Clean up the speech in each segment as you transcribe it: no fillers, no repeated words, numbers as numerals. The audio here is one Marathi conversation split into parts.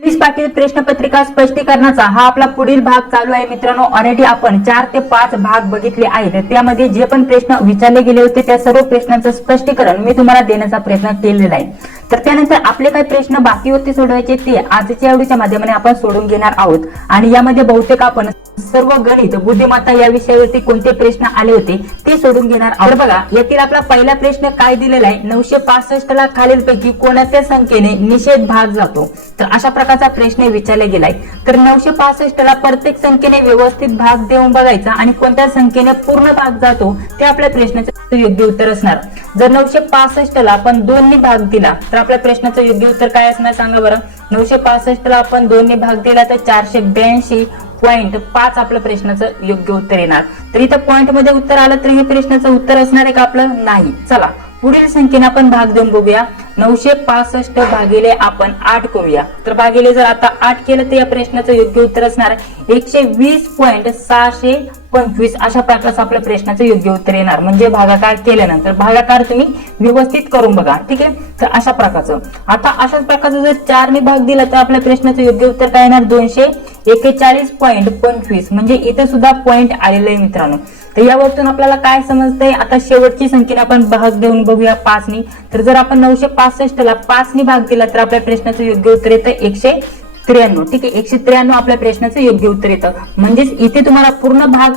पोलीस पाटील प्रश्नपत्रिका स्पष्टीकरणाचा हा आपला पुढील भाग चालू आहे मित्रांनो। ऑलरेडी आपण 4 ते 5 भाग बघितले आहेत। त्यामध्ये जे पण प्रश्न विचारले गेले होते त्या सर्व प्रश्नांचं स्पष्टीकरण मी तुम्हाला देण्याचा प्रयत्न केलेला आहे। तर त्यानंतर आपले काही प्रश्न बाकी होते सोडवायचे ते आजच्या व्हिडिओच्या माध्यमाने आपण सोडून घेणार आहोत। आणि यामध्ये बहुतेक आपण सर्व गणित बुद्धिमत्ता या विषयावरती कोणते प्रश्न आले होते ते सोडून घेणार आहोत। बघा यातील आपला पहिला प्रश्न काय दिलेला आहे, 965 ला खालीलपैकी कोणत्या संख्येने निषेध भाग जातो। तर अशा प्रकारचा प्रश्न विचारला गेलाय। तर 965 ला प्रत्येक संख्येने व्यवस्थित भाग देऊन बघायचा आणि कोणत्या संख्येने पूर्ण भाग जातो ते आपल्या प्रश्नाचं योग्य उत्तर असणार। जर 965 ला आपण 2 ने भाग दिला तर आपल्या प्रश्नाचं योग्य उत्तर काय असणार सांगा बरं। 965 ला आपण 2 ने भाग दिला तर 482.5 आपल्या प्रश्नाचं योग्य उत्तर येणार। तर इथं पॉइंट मध्ये उत्तर आलं तर हे प्रश्नाचं उत्तर असणार आहे का आपलं? नाही। चला पुढील संख्येने आपण भाग देऊन बघूया। 965 भागिले आपण 8 करूया। तर भागिले जर आता 8 केलं तर या प्रश्नाचं योग्य उत्तर असणार 120.625 अशा प्रकारचं आपल्या प्रश्नाचं योग्य उत्तर येणार। म्हणजे भागाकार केल्यानंतर भागाकार तुम्ही व्यवस्थित करून बघा, ठीक आहे। तर अशा प्रकारचं आता अशाच प्रकारचं जर 4 ने भाग दिला तर आपल्या प्रश्नाचं योग्य उत्तर काय येणार 241.25 म्हणजे इथे सुद्धा पॉइंट आलेलं आहे मित्रांनो। तर यावरून आपल्याला काय समजतंय, आता शेवटची संख्येने आपण भाग देऊन बघूया 5 ने। तर जर आपण 965 ला 5 ने भाग दिला तर आपल्या प्रश्नाचं योग्य उत्तर येतं 193, ठीक आहे। 193 आपल्या प्रश्नाचं योग्य उत्तर येतं। म्हणजेच इथे तुम्हाला पूर्ण भाग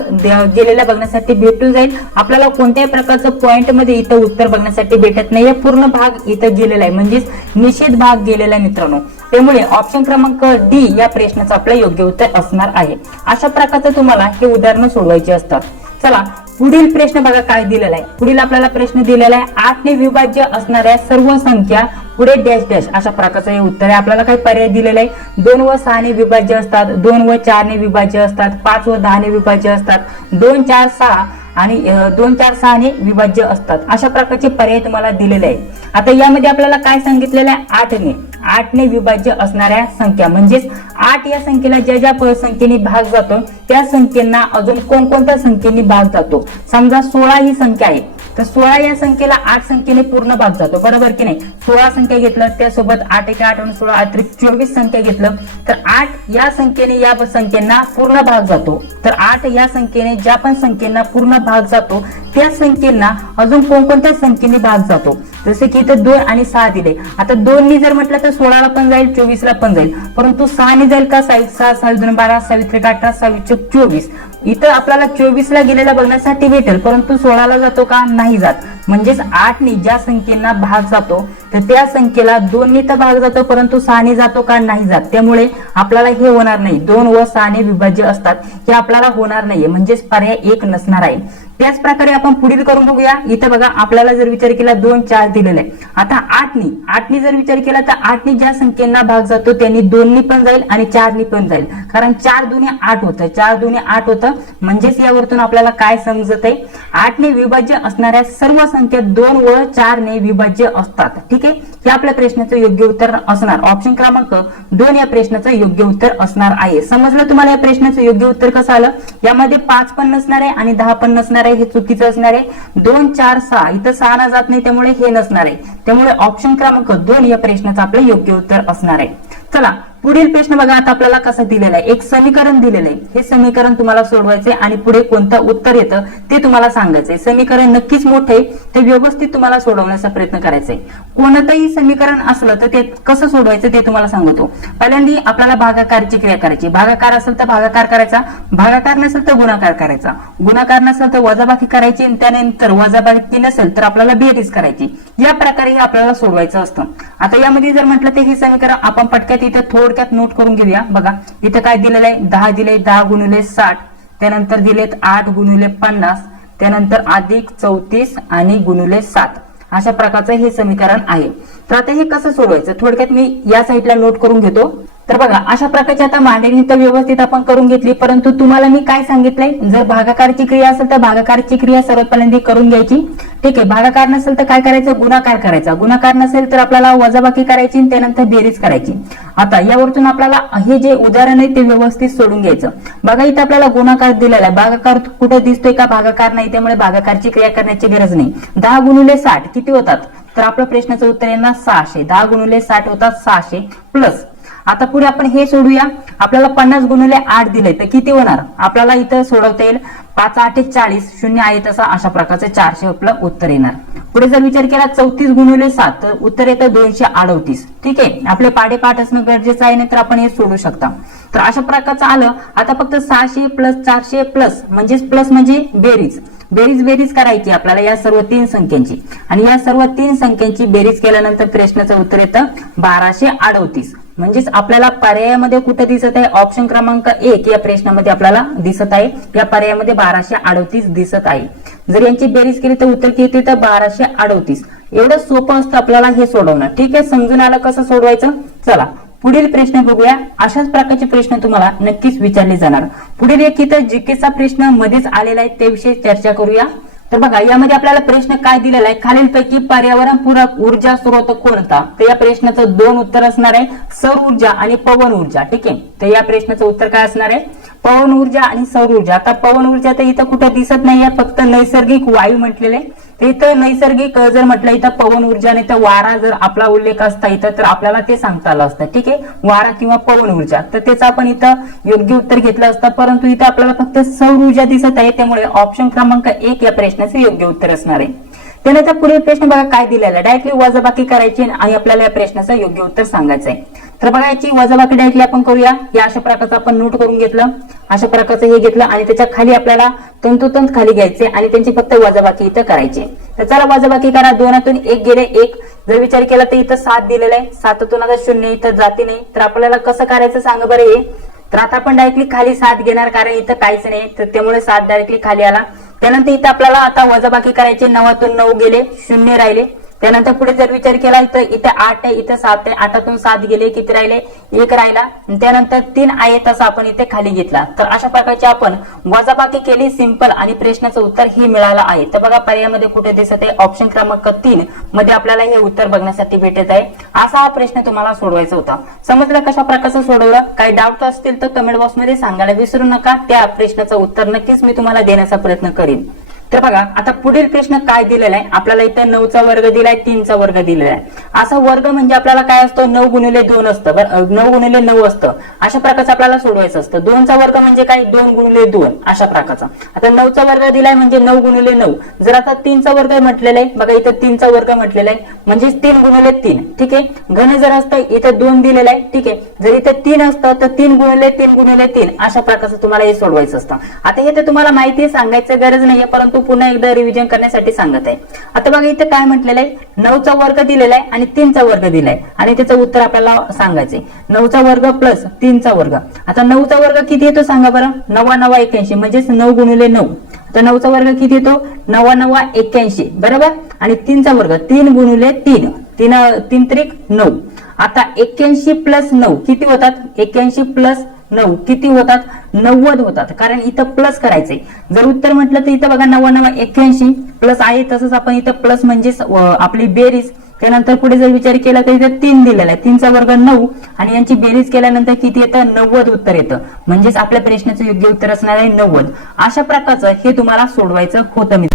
गेलेला बघण्यासाठी भेटून जाईल। आपल्याला कोणत्याही प्रकारचं पॉइंट मध्ये इथं उत्तर बघण्यासाठी भेटत नाहीये, पूर्ण भाग इथं गेलेला आहे म्हणजेच निषेध भाग गेलेला आहे मित्रांनो। त्यामुळे ऑप्शन क्रमांक डी या प्रश्नाचं आपलं योग्य उत्तर असणार आहे। अशा प्रकारचं तुम्हाला हे उदाहरण सोडवायचे असतात। चला पुढील प्रश्न बघा काय दिलेला आहे। पुढील आपल्याला प्रश्न दिलेला आहे 8 ने विभाज्य असणाऱ्या सर्व संख्या पुढे डॅश डॅश अशा प्रकारचं हे उत्तर आहे। आपल्याला काही पर्याय दिलेले आहे 2 व 6 ने विभाज्य असतात, 2 व 4 ने विभाज्य असतात, 5 व 10 ने विभाज्य असतात, 2 4 6 आणि 2 4 6 ने विभाज्य असतात। अशा प्रकारचे पर्याय तुम्हाला दिलेले आहे। आता यामध्ये आपल्याला काय सांगितलेलं आहे 8 ने विभाज्य असणाऱ्या संख्या म्हणजेच 8 या संख्येला ज्या ज्या संख्येने भाग जातो त्या संख्येना अजून कोणकोणत्या संख्येने भाग जातो। समजा 16 ही संख्या आहे तर 16 या संख्येला 8 संख्येने पूर्ण भाग जातो, बरोबर की नाही। 16 संख्या घेतलं त्यासोबत 8 1 8 आणि 16 अतिरिक्त 24 संख्या घेतलं तर 8 या संख्येने या संख्येना पूर्ण भाग जातो। तर 8 या संख्येने ज्या पण संख्येना पूर्ण भाग जातो त्या संख्येना अजून कोणकोणत्या संख्येने भाग जातो। जसे की इथं 2 आणि 6 दिले। आता 2 ने जर म्हटलं तर 16 ला पण जाईल 24 ला पण जाईल, परंतु 6 ने जाईल का 6 6 2 12 6 18 6 24 इथं आपल्याला 24 ला गेलेला बघण्यासाठी भेटेल, परंतु 16 ला जातो का नाही जात। म्हणजेच 8 ने ज्या संख्येना भाग जातो तर त्या संख्येला 2 ने तर भाग जातो परंतु 6 ने जातो का नाही जात। त्यामुळे आपल्याला हे होणार नाही, 2 व 6 ने विभाज्य असतात हे आपल्याला होणार नाहीये, म्हणजेच पर्याय 1 नसणार आहे। त्याच प्रकारे आपण पुढील करून बघूया। इथे बघा आपल्याला जर विचार केला 2 4 दिलेला आहे। आता 8 ने जर विचार केला तर 8 ने ज्या संख्येना भाग जातो त्यांनी 2 ने पण जाईल आणि 4 ने पण जाईल, कारण 4 दुने 8 होतं, 4 दुने 8 होतं। म्हणजेच यावरून आपल्याला काय समजत आहे 8 ने विभाज्य असणाऱ्या सर्व संख्या 2 व 4 ने विभाज्य असतात, ठीक आहे। हे आपल्या प्रश्नाचं योग्य उत्तर असणार। ऑप्शन क्रमांक 2 या प्रश्नाचं योग्य उत्तर असणार आहे। समजलं तुम्हाला या प्रश्नाचं योग्य उत्तर कसं आलं? यामध्ये 5 पण नसणार आहे आणि 10 पण नसणार आहे, हे चुकीचं असणार आहे। 2 4 6 इथं 6 ना जात नाही त्यामुळे हे नसणार आहे। त्यामुळे ऑप्शन क्रमांक 2 या प्रश्नाचं आपलं योग्य उत्तर असणार आहे। चला पुढील प्रश्न बघा आता आपल्याला कसं दिलेलं आहे, एक समीकरण दिलेलं आहे। हे समीकरण तुम्हाला सोडवायचे आणि पुढे कोणतं उत्तर येतं ते तुम्हाला सांगायचंय। समीकरण नक्कीच मोठे ते व्यवस्थित तुम्हाला सोडवण्याचा प्रयत्न करायचा आहे। कोणतंही समीकरण असलं तर ते कसं सोडवायचं ते तुम्हाला सांगतो। पहिल्यांदा आपल्याला भागाकारची क्रिया करायची। भागाकार असेल तर भागाकार करायचा, भागाकार नसेल तर गुणाकार करायचा, गुणाकार नसेल तर वजाबाकी करायची आणि त्यानंतर वजाबाकी नसेल तर आपल्याला बेरीज करायची। या प्रकारे आपल्याला सोडवायचं असतं। आता यामध्ये जर म्हटलं तर हे समीकरण आपण पटक्यात इथे थोडक्यात नोट करून घेऊया। बघा इथे काय दिलेलं आहे 10 दिले 10 गुणिले 60, त्यानंतर दिलेत 8 गुणिले 50, त्यानंतर अधिक 34 आणि गुणिले 7 अशा प्रकारचं हे समीकरण आहे। तर आता हे कसं सोडवायचं थोडक्यात मी या साईडला नोट करून घेतो। तर बघा अशा प्रकारची आता मांडणी तर व्यवस्थित आपण करून घेतली, परंतु तुम्हाला मी काय सांगितलंय जर भागाकारची क्रिया असेल तर भागाकारची क्रिया सर्वात पहिल्यांदा करून घ्यायची, ठीक आहे। भागाकार नसेल तर काय करायचं गुणाकार करायचा, गुणाकार नसेल तर आपल्याला वजाबाकी करायची आणि त्यानंतर बेरीज करायची। आता यावरून आपल्याला हे जे उदाहरण आहे ते व्यवस्थित सोडून घ्यायचं। बघा इथे आपल्याला गुणाकार दिलेला आहे, भागाकार कुठे दिसतोय का? भागाकार नाही, त्यामुळे भागाकारची क्रिया करण्याची गरज नाही। 10 गुणिले 60 किती होतात? तर आपल्या प्रश्नाचं उत्तर येणार 600। 10 गुणिले 60 होतात 600 प्लस आता पुढे आपण हे सोडूया. आपल्याला 50 गुणिले 8 दिले तर किती होणार आपल्याला इथं सोडवता येईल. 5 8 40, 0 आहे तसा अशा प्रकारचे 400 आपलं उत्तर येणार. पुढे जर विचार केला 34 गुणिले 7 तर उत्तर येतं 238. ठीक आहे, आपले पाढेपाठ असणं गरजेचं आहे, नाही तर आपण हे सोडू शकता. तर अशा प्रकारचं आलं. आता फक्त 600 प्लस 400 प्लस प्लस म्हणजे बेरीज करायची आपल्याला या सर्व 3 संख्यांची, आणि या सर्व 3 संख्यांची बेरीज केल्यानंतर प्रश्नाचं उत्तर येतं 1238. म्हणजेच आपल्याला पर्यायामध्ये कुठे दिसत आहे, ऑप्शन क्रमांक 1 या प्रश्नामध्ये आपल्याला दिसत आहे. या पर्यायामध्ये 1238 दिसत आहे. जर यांची बेरीज केली तर उत्तर किती येतं 1238. एवढं सोपं असतं आपल्याला हे सोडवणं. ठीक आहे, समजून आलं कसं सोडवायचं. चला पुढील प्रश्न बघूया. अशाच प्रकारचे प्रश्न तुम्हाला नक्कीच विचारले जाणार. पुढील एक इथं जीकेचा प्रश्न मध्येच आलेला आहे, त्याविषयी चर्चा करूया. तर बघा यामध्ये आपल्याला प्रश्न काय दिलेला आहे, खालीलपैकी पर्यावरणपूरक ऊर्जा स्रोत कोणता. तर या प्रश्नाचं 2 उत्तर असणार आहे, सौर ऊर्जा आणि पवन ऊर्जा. ठीक आहे, तर या प्रश्नाचं उत्तर काय असणार आहे, पवन ऊर्जा आणि सौर ऊर्जा. आता पवन ऊर्जा तर इथं कुठं दिसत नाहीये, फक्त नैसर्गिक वायू म्हटलेले. तर इथं नैसर्गिक जर म्हटलं इथं पवन ऊर्जा नाही तर वारा जर आपला उल्लेख असता इथं तर आपल्याला ते सांगता आलं असतं. ठीक आहे, वारा किंवा पवन ऊर्जा, तर त्याचं आपण इथं योग्य उत्तर घेतलं असतं. परंतु इथं आपल्याला फक्त सौर ऊर्जा दिसत आहे, त्यामुळे ऑप्शन क्रमांक 1 या प्रश्नाचे योग्य उत्तर असणार आहे. त्यानंतर पुढील प्रश्न बघा काय दिलेला आहे, डायरेक्टली वजाबाकी करायची आणि आपल्याला या प्रश्नाचं योग्य उत्तर सांगायचं आहे. तर बघा याची वजाबाकी डायरेक्टली आपण करूया. या अशा प्रकारचं आपण नोट करून घेतलं, अशा प्रकारचं हे घेतलं आणि त्याच्या खाली आपल्याला तंतोतंत खाली घ्यायचे आणि त्यांची फक्त वजाबाकी इथं करायची. तर चला वजाबाकी करा. 2तून 1 गेले 1. जर विचार केला तर इथं 7 दिलेला आहे, 7तून आता 0 इथं जाती नाही. तर आपल्याला कसं करायचं सांगा बरं हे. तर आता आपण डायरेक्टली खाली 7 घेणार, कारण इथं काहीच नाही, तर त्यामुळे 7 डायरेक्टली खाली आला. त्यानंतर इथं आपल्याला आता वजाबाकी करायची. 9तून 9 गेले, 0 राहिले. त्यानंतर पुढे जर विचार केला तर इथे 8 आहे, इथे 7 आहे. 8तून 7 गेले, किती राहिले 1 राहिला. त्यानंतर 3 आहे तसं आपण इथे खाली घेतला. तर अशा प्रकारची आपण वजाबाकी केली सिंपल आणि प्रश्नाचं उत्तर हे मिळालं आहे. तर बघा पर्यायामध्ये कुठे दिसत आहे, ऑप्शन क्रमांक 3 मध्ये आपल्याला हे उत्तर बघण्यासाठी भेटत आहे. असा हा प्रश्न तुम्हाला सोडवायचा होता. समजलं कशा प्रकारचं सोडवलं. काही डाऊट असतील तर कमेंट बॉक्स मध्ये सांगायला विसरू नका. त्या प्रश्नाचं उत्तर नक्कीच मी तुम्हाला देण्याचा प्रयत्न करीन. तर बघा आता पुढील प्रश्न काय दिलेला आहे, आपल्याला इथं 9चा वर्ग दिलाय, 3चा वर्ग दिलेला आहे. असा वर्ग म्हणजे आपल्याला काय असतो 9 गुणिले 2 असतं, 9 गुणिले 9 असतं. अशा प्रकारचं आपल्याला सोडवायचं असतं. 2चा वर्ग म्हणजे काय 2 गुणिले 2 अशा प्रकारचा. आता 9चा वर्ग दिलाय म्हणजे 9 गुणिले 9. जर आता 3चा वर्ग म्हटलेला आहे, बघा इथं 3चा वर्ग म्हटलेला आहे म्हणजे 3 गुणिले 3. ठीक आहे, घन जर असतं इथं 2 दिलेलं आहे. ठीक आहे, जर इथं 3 असतं तर 3 गुणिले 3 गुणिले 3 अशा प्रकारचं तुम्हाला हे सोडवायचं असतं. आता हे तर तुम्हाला माहिती आहे, सांगायचं गरज नाहीये, परंतु पुन्हा एकदा रिव्हिजन करण्यासाठी सांगत आहे. आता बघा इथे काय म्हटलेलं आहे, 9चा वर्ग दिलेला आहे आणि 3चा वर्ग दिलाय आणि त्याचं उत्तर आपल्याला सांगायचंय. 9चा वर्ग प्लस 3चा वर्ग. आता 9चा वर्ग किती येतो सांगा बरं. 9 9 81 म्हणजेच 9 गुणिले 9. आता 9चा वर्ग किती येतो 9 9 81 बरोबर. आणि 3चा वर्ग 3 गुणिले 3, 3 त्रिक 9. आता 81 प्लस 9 किती होतात, 81 प्लस 9 किती होतात 90 होतात, कारण इथं प्लस करायचंय. जर उत्तर म्हटलं तर इथं बघा 9 9 81 प्लस आहे तसंच आपण इथं प्लस म्हणजे आपली बेरीज. त्यानंतर पुढे जर विचार केला तर इथं 3 दिलेला आहे, 3चा वर्ग 9 आणि यांची बेरीज केल्यानंतर किती येतं 90 उत्तर येतं. म्हणजेच आपल्या प्रश्नाचं योग्य उत्तर असणार आहे 90. अशा प्रकारचं हे तुम्हाला सोडवायचं होतं.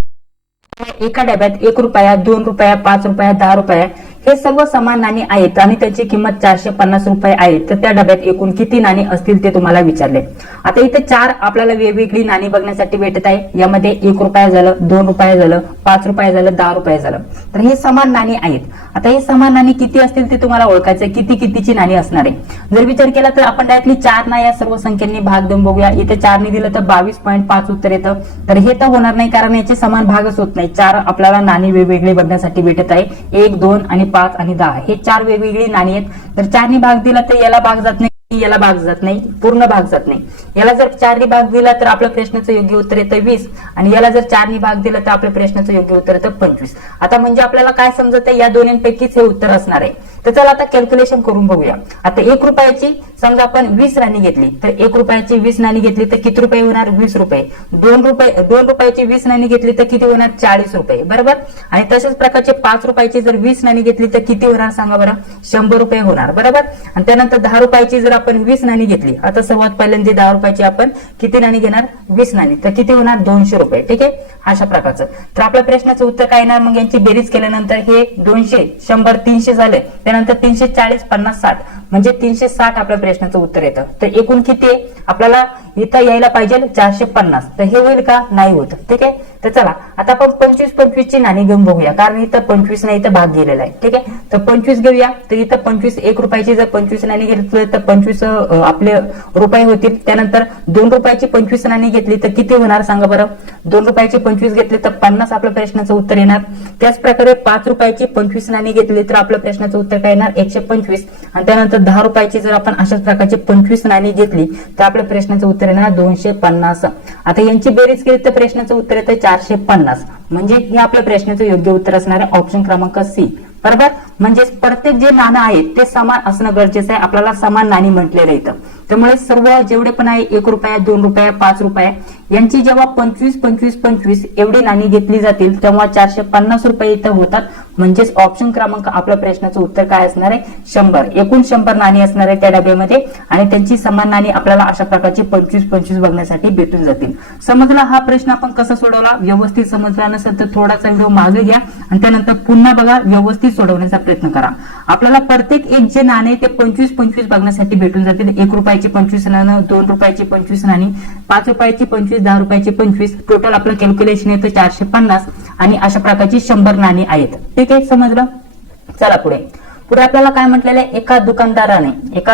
एका डब्यात 1 रुपया, 2 रुपया, 5 रुपया, 10 रुपया हे सर्व समान नाणी आहेत आणि त्याची किंमत 450 रुपये आहे. तर त्या डब्यात एकूण किती नाणी असतील ते तुम्हाला विचारले. आता इथे 4 आपल्याला वेगवेगळी नाणी बघण्यासाठी भेटत आहे. यामध्ये 1 रुपया झालं, 2 रुपया झालं, 5 रुपया झालं, 10 रुपया झालं. तर हे समान नाणी आहेत. आता हे समान नाणी किती असतील ते तुम्हाला ओळखायचं, किती कितीची नाणी असणार आहे. जर विचार केला तर आपण डायरेक्टली 4 ना या सर्व संख्यांनी भाग देऊन बघूया. इथे 4 ने दिलं तर 22.5 उत्तर येतं. तर हे तर होणार नाही, कारण याचे समान भागच होत नाही. 4 आपल्याला नाणी वेगवेगळी बघण्यासाठी भेटत आहे. 1 2 आणि 5 आणि 10 हे 4 वेगवेगळी नाणी आहेत. तर 4 ने भाग दिला तर याला भाग जात नाही, याला भाग जात नाही, पूर्ण भाग जात नाही. याला जर 4 ने भाग दिला तर आपल्या प्रश्नाचं योग्य उत्तर येतं 20 आणि याला जर 4 ने भाग दिला तर आपल्या प्रश्नाचं योग्य उत्तर येतं 25. आता म्हणजे आपल्याला काय समजत आहे, या दोन्हींपैकीच हे उत्तर असणार आहे. तर चला आता कॅल्क्युलेशन करून बघूया. आता 1 रुपयाची समजा आपण 20 नाणी घेतली तर 1 रुपयाची 20 नाणी घेतली तर किती रुपये होणार 20 रुपये. 2 रुपयाची 20 नाणी घेतली तर किती होणार 40 रुपये बरोबर. आणि तशाच प्रकारचे 5 रुपयाची जर 20 नाणी घेतली तर किती होणार सांगा बरं 100 रुपये होणार बरोबर. आणि त्यानंतर 10 रुपयाची जर आपण 20 नाणी घेतली, आता सर्वात पहिल्यांदा 10 रुपयाची आपण किती नाणी घेणार 20 नाणी, तर किती होणार 200 रुपये. ठीक आहे, अशा प्रकारचं. तर आपल्या प्रश्नाचं उत्तर काय येणार, मग यांची बेरीज केल्यानंतर हे 200 100 300 झाले. त्यानंतर 340, 50, 60 म्हणजे 360 आपल्या प्रश्नाचं उत्तर येतं. तर एकूण किती आहे आपल्याला इथं यायला पाहिजे 450. तर हे होईल का? नाही होत. ठीक आहे. तर चला आता आपण 25-25 ची नाणी घेऊन बघूया, कारण इथं 25 नाही इथं भाग गेलेला आहे. ठीक आहे. तर 25 घेऊया. तर इथं 25 1 रुपयाची जर 25 नाणी घेतली तर 25 आपले रुपये होतील. त्यानंतर 2 रुपयाची 25 नाणी घेतली तर किती होणार सांगा बरं? 2 रुपयाची 25 घेतली तर 50 आपल्या प्रश्नाचं उत्तर येणार. त्याच प्रकारे 5 रुपयाची 25 नाणी घेतली तर आपल्या प्रश्नाचं उत्तर काय येणार? 125. आणि त्यानंतर 10 रुपयाची जर आपण अशाच प्रकारची 25 नाणी घेतली तर आपल्या प्रश्नाचं उत्तर येणार 250. आता यांची बेरीज केली तर प्रश्नाचं उत्तर येतं 450. म्हणजे हे आपल्या प्रश्नाचं योग्य उत्तर असणार आहे ऑप्शन क्रमांक सी. बरोबर. म्हणजे प्रत्येक जे नाणं आहे ते समान असणं गरजेचं आहे. आपल्याला समान नाणी म्हटलेलं इथं. त्यामुळे सर्व जेवढे पण आहे 1 रुपया, 2 रुपया, 5 रुपया यांची जेव्हा 25-25-25 एवढी नाणी घेतली जातील तेव्हा 450 रुपये इथं होतात. म्हणजेच ऑप्शन क्रमांक आपल्या प्रश्नाचं उत्तर काय असणार आहे? 100. एकूण 100 नाणी असणार आहे त्या डब्यामध्ये आणि त्यांची समान नाणी आपल्याला अशा प्रकारची 25-25 बघण्यासाठी भेटून जातील. समजला हा प्रश्न आपण कसा सोडवला? व्यवस्थित समजला नसेल तर थोडासा व्हिडिओ मागे घ्या आणि त्यानंतर पुन्हा बघा, व्यवस्थित सोडवण्याचा प्रयत्न करा. आपल्याला प्रत्येक एक जे नाणे ते 25-25 बघण्यासाठी भेटून जातील. 1 रुपयाची 25 नाणं, 2 रुपयाची 25 नाणी, 5 रुपयाची 25, 10 रुपयाची 25, टोटल आपलं कॅल्क्युलेशन येतं 450 आणि अशा प्रकारची 100 नाणी आहेत. ठीक आहे. समजलं. चला पुढे आपल्याला काय म्हटलेलं आहे? एका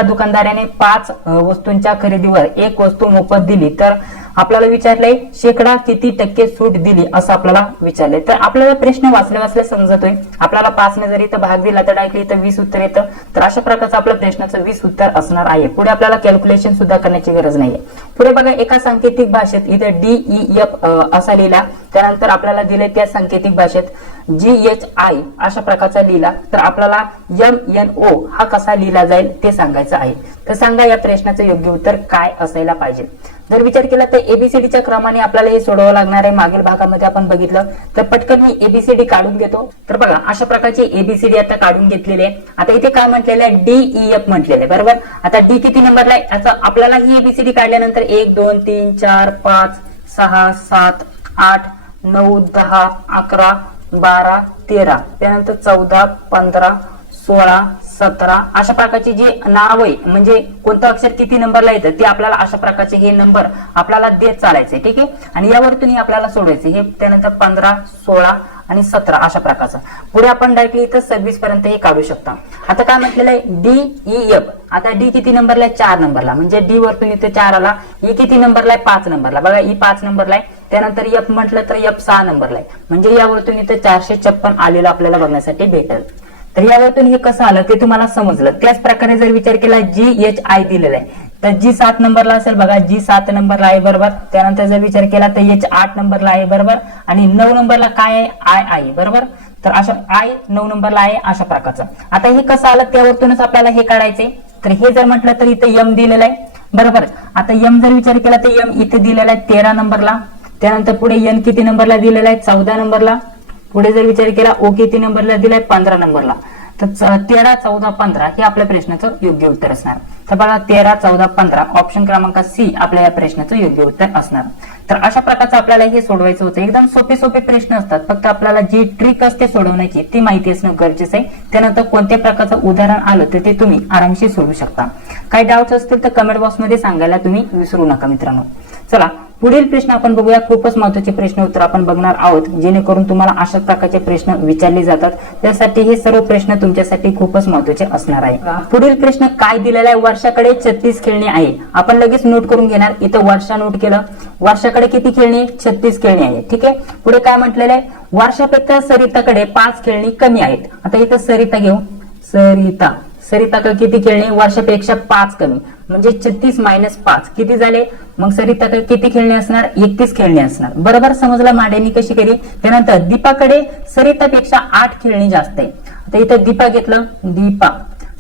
दुकानदाराने 5 वस्तूंच्या खरेदीवर 1 वस्तू मोफत दिली तर आपल्याला विचारलंय शेकडा किती टक्के सूट दिली असं आपल्याला विचारलंय. तर आपल्याला प्रश्न वाचल्या समजतोय. आपल्याला 5 ने जर इथं भाग दिला तर डायरेक्टली इथं 20 उत्तर येतं. तर अशा प्रकारचं आपल्या प्रश्नाचं 20 उत्तर असणार आहे. पुढे आपल्याला कॅल्क्युलेशन सुद्धा करण्याची गरज नाहीये. पुढे बघा, एका सांकेतिक भाषेत इथं DEF असा लिहिला, त्यानंतर आपल्याला दिले त्या सांकेतिक भाषेत GHI अशा प्रकारचा लिहिला तर आपल्याला MNO हा कसा लिहिला जाईल ते सांगायचं आहे. तर सांगा या प्रश्नाचं योग्य उत्तर काय असायला पाहिजे? जर विचार केला तर एबीसीडीच्या क्रमाने आपल्याला हे सोडवावं लागणार आहे. मागील भागामध्ये आपण बघितलं तर पटकन ही एबीसीडी काढून घेतो. तर बघा, अशा प्रकारची एबीसीडी आता काढून घेतलेली आहे. आता इथे काय म्हटलेलं आहे? DEF म्हटलेलं आहे. बरोबर. आता डी किती नंबरला आहे? आता आपल्याला ही एबीसीडी काढल्यानंतर 1 2 3 4 5 6 7 8 9 10 11 12 13 त्यानंतर 14 15 16 17 अशा प्रकारची जे नाव आहे म्हणजे कोणतं अक्षर किती नंबरला येतं ते आपल्याला अशा प्रकारचे हे नंबर आपल्याला देत चालायचे. ठीक आहे. आणि यावरतून हे आपल्याला सोडायचे. हे त्यानंतर 15 16 आणि 17 अशा प्रकारचं. पुढे आपण डायरेक्टली इथं 26 पर्यंत हे काढू शकता. आता काय म्हटलेलं आहे? DEF. आता डी किती नंबरला आहे? 4 नंबरला. म्हणजे डी वरतून इथे 4 आला. ई किती नंबरला आहे? 5 नंबरला. बघा, ई 5 नंबरला आहे. त्यानंतर एफ म्हटलं तर एफ 6 नंबरला आहे. म्हणजे यावरतून इथे 456 आलेलं आपल्याला बघण्यासाठी भेटेल. तर यावरतून हे कसं आलं ते तुम्हाला समजलं. त्याच प्रकारे जर विचार केला GHI दिलेला आहे तर जी 7 नंबरला असेल. बघा, जी 7 नंबरला आहे. बरोबर. त्यानंतर जर विचार केला तर H 8 नंबरला आहे. बरोबर. आणि 9 नंबरला काय आहे? I आहे. बरोबर. तर अशा I 9 नंबरला आहे अशा प्रकारचं. आता हे कसं आलं त्यावरतूनच आपल्याला हे काढायचंय. तर हे जर म्हटलं तर इथे M दिलेलं आहे. बरोबर. आता M जर विचार केला तर M इथे दिलेला आहे 13 नंबरला. त्यानंतर पुढे N किती नंबरला दिलेला आहे? 14 नंबरला. पुढे जर विचार केला O किती नंबरला दिलाय? 15 नंबरला. तर 13 14 15 हे आपल्या प्रश्नाचं योग्य उत्तर असणार. तर बघा, 13 14 15 ऑप्शन क्रमांक सी आपल्या या प्रश्नाचं योग्य उत्तर असणार. तर अशा प्रकारचं आपल्याला हे सोडवायचं होतं. एकदम सोपे प्रश्न असतात. फक्त आपल्याला जी ट्रिक असते सोडवण्याची ती माहिती असणं गरजेचं आहे. त्यानंतर कोणत्या प्रकारचं उदाहरण आलं तर ते तुम्ही आरामशीर सोडवू शकता. काही डाऊट्स असतील तर कमेंट बॉक्स मध्ये सांगायला तुम्ही विसरू नका मित्रांनो. चला पुढील प्रश्न आपण बघूया. खूपच महत्त्वाचे प्रश्न उत्तर आपण बघणार आहोत जेणेकरून तुम्हाला अशा प्रकारचे प्रश्न विचारले जातात. त्यासाठी हे सर्व प्रश्न तुमच्यासाठी खूपच महत्त्वाचे असणार आहे. पुढील प्रश्न काय दिलेला आहे? वर्षाकडे 36 खेळणी आहे. आपण लगेच नोट करून घेणार. इथं वर्षा नोट केलं. वर्षाकडे किती खेळणी? 36 खेळणी आहे. ठीक आहे. पुढे काय म्हटलेलं आहे? वर्षापेक्षा सरिताकडे 5 खेळणी कमी आहेत. आता इथं सरिता घेऊ. सरिताकडे किती खेळणी? वर्षापेक्षा 5 कमी. म्हणजे 36 - 5 किती झाले? मग सरिताकडे किती खेळणी असणार? 31 खेळणी असणार. बरोबर समजला मांडणी कशी केली? त्यानंतर दीपाकडे सरितापेक्षा 8 खेळणी जास्त आहे. आता इथं दीपा घेतलं. दीपा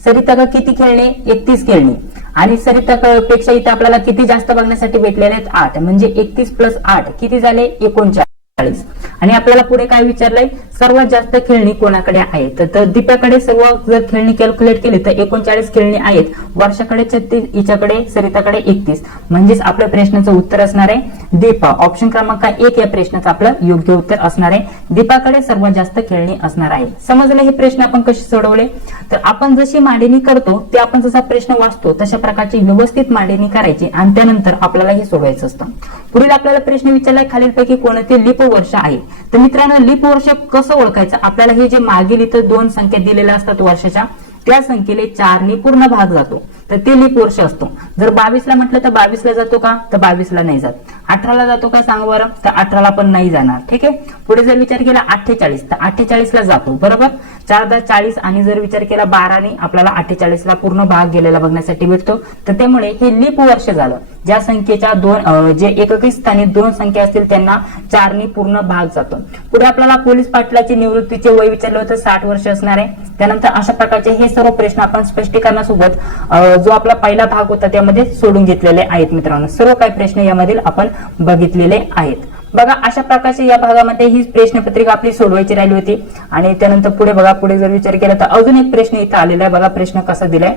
सरिताकडे किती खेळणी? 31 खेळणी. आणि सरितापेक्षा इथं आपल्याला किती जास्त बघण्यासाठी भेटलेले आहेत? 8. म्हणजे 31 + 8 किती झाले? 39. 40. आणि आपल्याला पुढे काय विचारलंय, सर्वात जास्त खेळणी कोणाकडे आहे, तर दीपाकडे सर्व जर खेळणी कॅल्क्युलेट केली तर 39 खेळणी आहेत, वर्षाकडे 36, हिच्याकडे सरिताकडे 31. म्हणजेच आपल्या प्रश्नाचं उत्तर असणार आहे दीपा. ऑप्शन क्रमांक 1 या प्रश्नाचं आपलं योग्य उत्तर असणार आहे. दीपाकडे सर्वात जास्त खेळणी असणार आहे. समजलं हे प्रश्न आपण कसे सोडवले, तर आपण जशी मांडणी करतो ते आपण जसा प्रश्न वाचतो तशा प्रकारची व्यवस्थित मांडणी करायची आणि त्यानंतर आपल्याला हे सोडवायचं असतं. पुढील आपल्याला प्रश्न विचारलाय खालीलपैकी कोणते लीप वर्ष आहे. तर मित्रांनो, लीप वर्ष कसं ओळखायचं, आपल्याला हे जे मागील इथं 2 संख्या दिलेल्या असतात वर्षाच्या, त्या संख्येला 4 पूर्ण भाग जातो तर ते लीप वर्ष असतो. जर 22 ला म्हटलं तर 22 ला जातो का, तर 22 ला नाही जात. 18 ला जातो का सांग बरं, तर 18 ला पण नाही जाणार. ठीक आहे. पुढे जर विचार केला 48 तर 48 ला जातो, बरोबर. 4 40 आणि जर विचार केला 12 ने आपल्याला 48 ला पूर्ण भाग गेलेला बघण्यासाठी भेटतो. तर त्यामुळे हे लीप वर्ष झालं. ज्या संख्येच्या जे एककी स्थानी 2 संख्या असतील त्यांना 4 पूर्ण भाग जातो. पुढे आपल्याला पोलीस पाटलाची निवृत्तीचे वय विचारलं होतं, 60 वर्ष असणार आहे. त्यानंतर अशा प्रकारचे हे सर्व प्रश्न आपण स्पष्टीकरणासोबत जो आपला पहिला भाग होता त्यामध्ये सोडून घेतलेले आहेत. मित्रांनो, सर्व काही प्रश्न यामधील आपण बघितलेले आहेत. बघा, अशा प्रकारचे या भागामध्ये ही प्रश्नपत्रिका आपली सोडवायची राहिली होती. आणि त्यानंतर पुढे बघा, पुढे जर विचार केला तर अजून एक प्रश्न इथं आलेला आहे. बघा प्रश्न कसा दिलाय,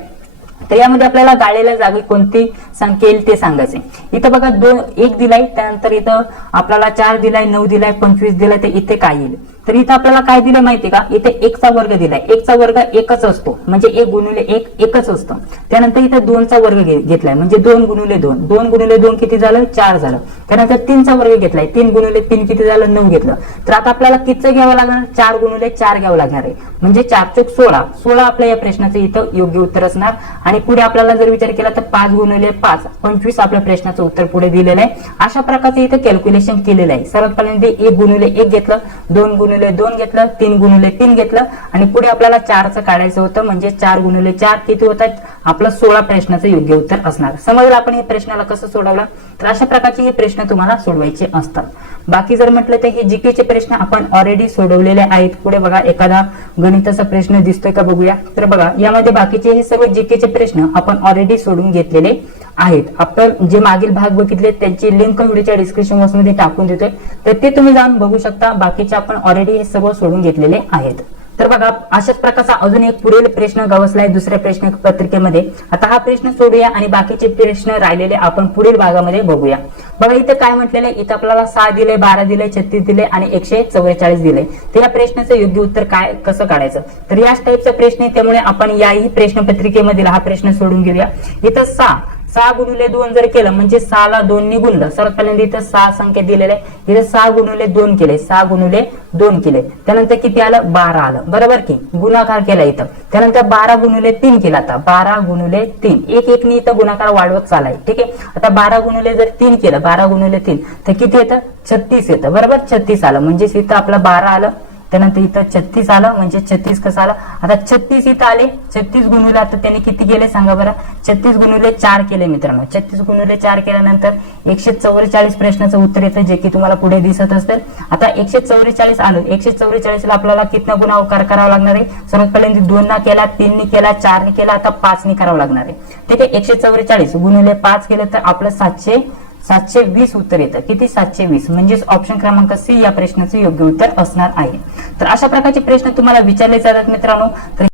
तर यामध्ये आपल्याला गाळलेल्या जागी कोणती संख्या येईल ते सांगायचे. इथं बघा 1 दिलाय, त्यानंतर इथं आपल्याला 4 दिलाय, 9 दिलाय, 25 दिलाय, तर इथे काय येईल, तर इथं आपल्याला काय दिलं माहितीये का, इथे 1 चा वर्ग दिलाय. 1 चा वर्ग 1च असतो, म्हणजे 1 गुणिले 1 1च असतं. त्यानंतर इथे 2 चा वर्ग घेतलाय, म्हणजे 2 गुणिले 2, 2 गुणिले 2 किती झालं, 4 झालं. त्यानंतर 3 चा वर्ग घेतलाय, 3 गुणिले 3 किती झालं, 9 घेतलं. तर आता आपल्याला कितीचं घ्यावं लागणार, 4 गुणिले 4 घ्यावं लागणार आहे, म्हणजे 4 चौक 16. 16 आपल्या या प्रश्नाचं इथं योग्य उत्तर असणार. आणि पुढे आपल्याला जर विचार केला तर 5 गुणिले 5 25 आपल्या प्रश्नाचं उत्तर पुढे दिलेलं आहे. अशा प्रकारचे इथं कॅल्क्युलेशन केलेलं आहे. सर्वात पहिल्यांदा 1 गुणिले 1 घेतलं, 2 गुणिले 2 घेतलं, 3 गुणिले 3 घेतलं आणि पुढे आपल्याला 4चं काढायचं होतं, म्हणजे 4 गुणिले 4 किती होतात, आपलं 16 प्रश्नाचं योग्य उत्तर असणार. समजलं आपण हे प्रश्नाला कसं सोडवलं, तर अशा प्रकारचे हे प्रश्न तुम्हाला सोडवायचे असतात. बाकी जर म्हटलं तर हे जीकेचे प्रश्न आपण ऑलरेडी सोडवलेले आहेत. पुढे बघा, एखादा गणिताचा प्रश्न दिसतोय का बघूया. तर बघा, यामध्ये बाकीचे हे सर्व जीकेचे प्रश्न आपण ऑलरेडी सोडून घेतलेले आहेत. आपण जे मागील भाग बघितले त्यांची लिंक व्हिडिओच्या डिस्क्रिप्शन बॉक्स मध्ये टाकून देतोय, तर ते तुम्ही जाऊन बघू शकता. बाकीचे आपण ऑलरेडी हे सर्व सोडून घेतलेले आहेत. तर बघा, अशाच प्रकारचा अजून एक पुढील प्रश्न गवसलाय दुसऱ्या प्रश्न पत्रिकेमध्ये. आता हा प्रश्न सोडूया आणि बाकीचे प्रश्न राहिलेले आपण पुढील भागामध्ये बघूया. बघा, इथे काय म्हटलेलं आहे, इथं आपल्याला 6 दिले, 12 दिले, 36 दिले आणि 144 दिले. तर या प्रश्नाचं योग्य उत्तर काय कसं काढायचं, तर याच टाईपचा प्रश्न आहे. त्यामुळे आपण याही प्रश्नपत्रिकेमधील हा प्रश्न सोडून घेऊया. इथं 6 गुणिले 2 जर केलं, म्हणजे 6 ला 2 ने गुणलं. सर्वात पहिल्यांदा इथं 6 संख्या दिलेल्या आहे, इथे 6 गुणिले 2 केले, 6 गुणिले 2 केले. त्यानंतर किती आलं, 12 आलं, बरोबर की. गुणाकार केला इथं. त्यानंतर 12 गुणिले 3 केला. आता 12 गुणिले 3 1 ने इथं गुणाकार वाढवत चालाय. ठीक आहे. आता 12 गुणिले जर 3 केलं, 12 गुणिले 3 तर किती येतं, 36 येतं, बरोबर. 36 आलं, म्हणजे इथं आपलं 12 आलं. त्यानंतर इथं 36 आलं, म्हणजे 36 कसं आलं, आता 36 इथं आले. 36 गुणिले आता त्यांनी किती केले सांगा बरं, 36 गुणिले 4 केले मित्रांनो. 36 गुणिले 4 केल्यानंतर 144 प्रश्नाचं उत्तर येतं, जे की तुम्हाला पुढे दिसत असेल. आता 144 आलं. 144 ला आपल्याला कितना गुणाकार करावा लागणार आहे, सर्वात पहिल्यांदा 2 ना केला, 3 ने केला, 4 ने केला, आता 5 ने करावं लागणार आहे. ठीक आहे. 144 गुणिले 5 केलं तर आपलं 720 उत्तर येतं. किती, 720. म्हणजेच ऑप्शन क्रमांक सी या प्रश्नाचं योग्य उत्तर असणार आहे. तर अशा प्रकारचे प्रश्न तुम्हाला विचारले जातात मित्रांनो. तर